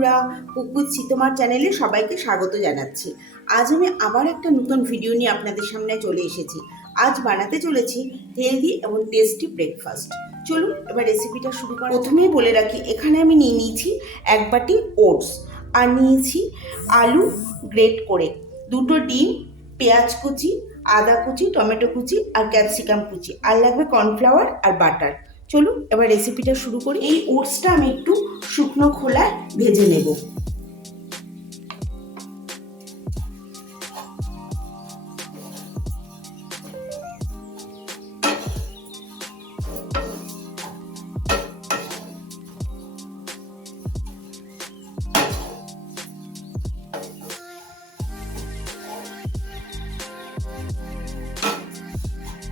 বন্ধুরা, কুকুর সিতমার চ্যানেলে সবাইকে স্বাগত জানাচ্ছি। আজ আমি আবার একটা নতুন ভিডিও নিয়ে আপনাদের সামনে চলে এসেছি। আজ বানাতে চলেছি হেলদি এবং টেস্টি ব্রেকফাস্ট। চলুন এবার রেসিপিটা শুরু করি। প্রথমেই বলে রাখি, এখানে আমি নিয়ে নিয়েছি 1 বাটি ওটস, আর নিয়েছি আলু গ্রেট করে, 2টো ডিম, পেঁয়াজ কুচি, আদা কুচি, টমেটো কুচি আর ক্যাপসিকাম কুচি, আর লাগবে কর্নফ্লাওয়ার আর বাটার। চলুন এবার রেসিপিটা শুরু করি। এই ওটসটা আমি একটু শুকনো খোলায় ভেজে নেব।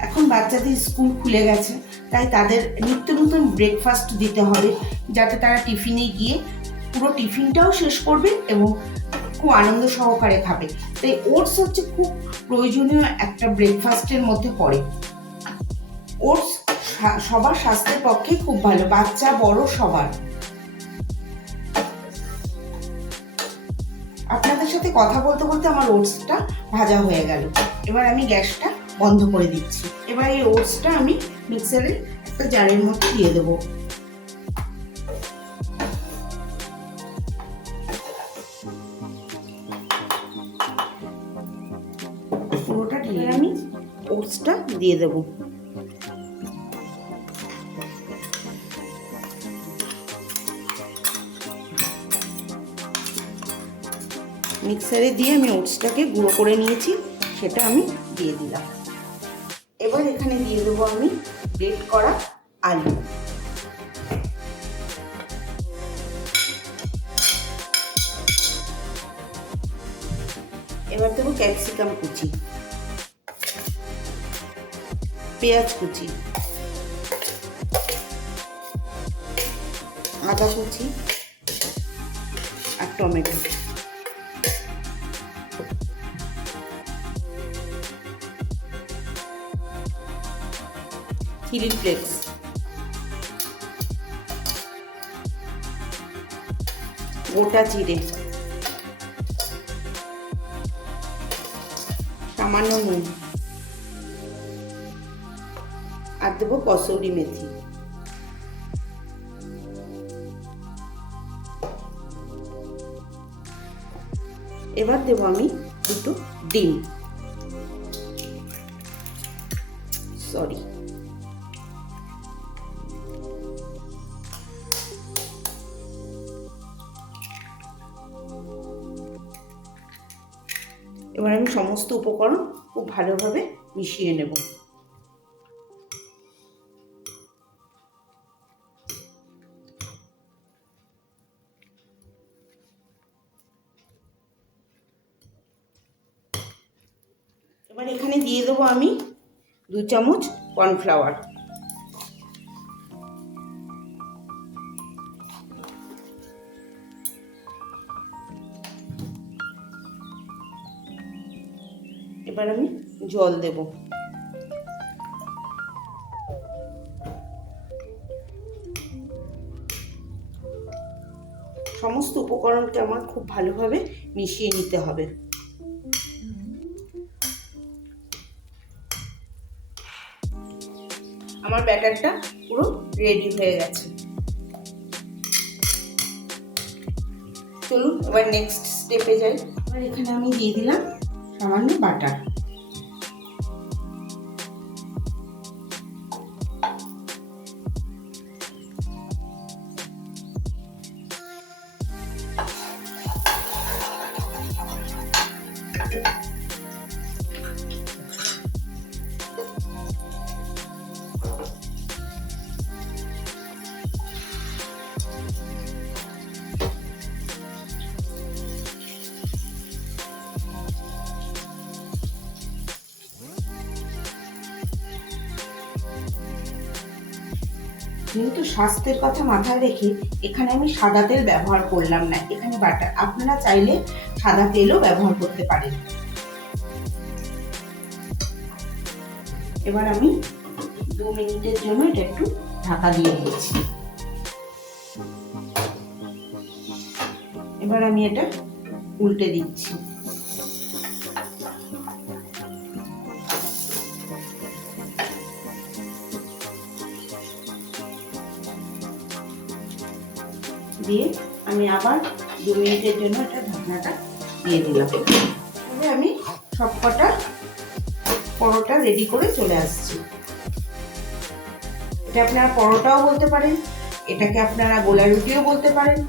এখন বাচ্চাদের স্কুল খুলে গেছে, তাই তাদের নিত্য নতুন ব্রেকফাস্ট দিতে হবে, যাতে তারা টিফিনে গিয়ে পুরো টিফিনটাও শেষ করবে এবং খুব আনন্দ সহকারে খাবে। তাই ওটস হচ্ছে খুব প্রয়োজনীয় একটা ব্রেকফাস্টের মধ্যে পড়ে। ওটস সবার স্বাস্থ্যের পক্ষে খুব ভালো, বাচ্চা বড় সবার। আপনাদের সাথে কথা বলতে বলতে আমার ওটসটা ভাজা হয়ে গেল। এবার আমি গ্যাসটা বন্ধ করে দিচ্ছি। এবার এই ওটসটা আমি মিক্সারের একটা জারের মধ্যে দিয়ে দেবো। পুরোটা ঢেলে আমি ওটসটা দিয়ে দেবো। মিক্সারে দিয়ে আমি ওটসটাকে গুঁড়ো করে নিয়েছি, সেটা আমি দিয়ে দিলাম। এবার এখানে দিয়ে দেবো আমি গ্রেট করা আলু, এবার দেবো ক্যাপসিকাম কুচি, পেঁয়াজ কুচি, আদা কুচি আর টমেটো। চিলি ফ্লেক্স, গোটা জিরে, সামান্য নুন, আর দেবো কসুরি মেথি। এবার দেবো আমি 2টো ডিম, সরি এবার আমি সমস্ত উপকরণ খুব ভালোভাবে মিশিয়ে নেব। এবার এখানে দিয়ে দেবো আমি 2 চামচ কর্নফ্লাওয়ার। এবার আমি জল দেব। সমস্ত উপকরণকে আমার খুব ভালোভাবে মিশিয়ে নিতে হবে। আমার ব্যাটারটা পুরো রেডি হয়ে গেছে। চলুন এবার নেক্সট স্টেপে যাই। এবার এখানে আমি দিয়ে দিলাম সামান্য বাটার। যেহেতু স্বাস্থ্যের কথা মাথায় রেখে এখানে আমি সাদা তেল ব্যবহার করলাম না, এখানে বাটার। আপনারা চাইলে সাদা তেলও ব্যবহার করতে পারেন। এবার আমি 2 মিনিটের জন্য এটা একটু ঢাকা দিয়ে দিচ্ছি। এবার আমি এটা উল্টে দিচ্ছি। দিয়ে আমি আবার 2 মিনিটের জন্য এটা ঢাকনাটা দিয়ে দিলাম। তবে আমি সবকটা পরোটা রেডি করে চলে আসছি। এটা আপনারা পরোটাও বলতে পারেন, এটাকে আপনারা গোলা রুটিও বলতে পারেন।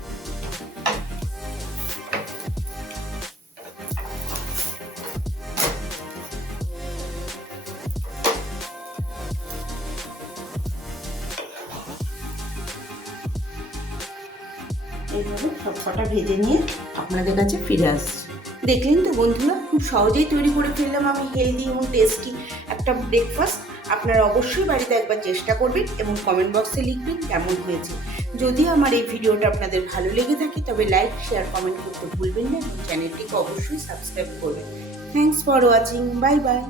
এইভাবে সবকটা ভেজে নিয়ে আপনাদের কাছে ফিরে আসছি। দেখলেন তো বন্ধুরা, খুব সহজেই তৈরি করে ফেললাম আমি হেলদি এবং টেস্টি একটা ব্রেকফাস্ট। আপনারা অবশ্যই বাড়িতে একবার চেষ্টা করবেন এবং কমেন্ট বক্সে লিখবেন কেমন হয়েছে। যদি আমার এই ভিডিওটা আপনাদের ভালো লেগে থাকে তবে লাইক, শেয়ার, কমেন্ট করতে ভুলবেন না এবং চ্যানেলটিকে অবশ্যই সাবস্ক্রাইব করবেন। Thanks for watching. Bye bye.